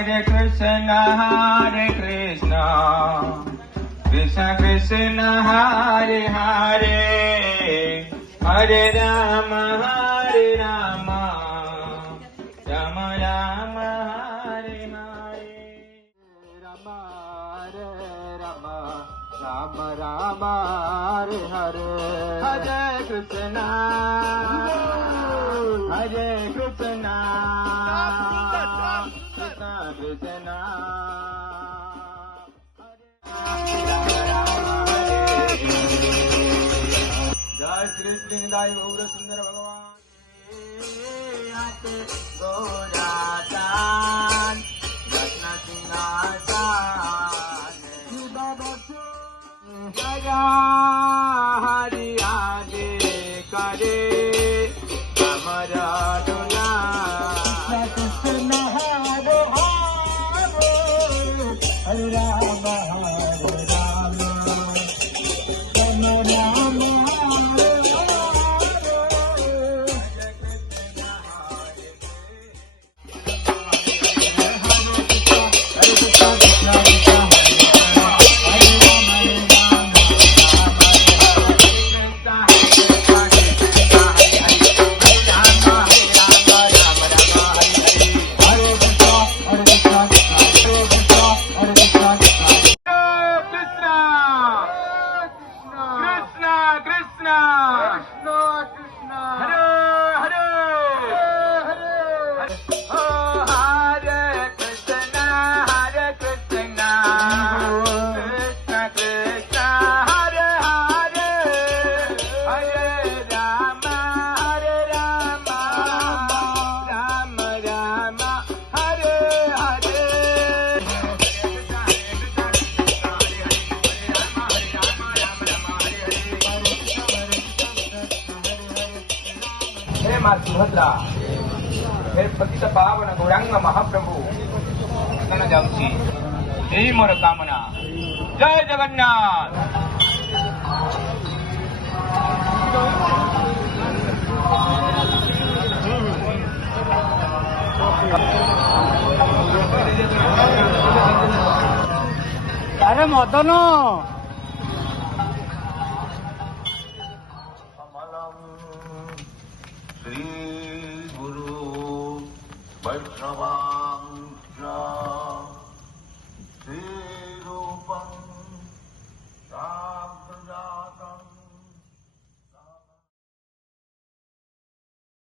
Hare Krishna, Krishna Krishna, Hare Hare, Hare Rama, Rama Rama, Hare Hare. Rama, Rama Rama, Hare Hare. Hare Krishna, Hare Krishna, Krishna Krishna, जय श्री श्रीदाई गौर सुंदर भगवान गोराचान रत्न सिंहासन जया हरि आगे करे अमर डोला कृष्ण हरे हरे राम राम राम सुभद्रा हे पतित पावन गौरांग महाप्रभु नन जाऊची यही मोर कामना। जय जगन्नाथ। अरे मदन श्री गुरु वैष्णवा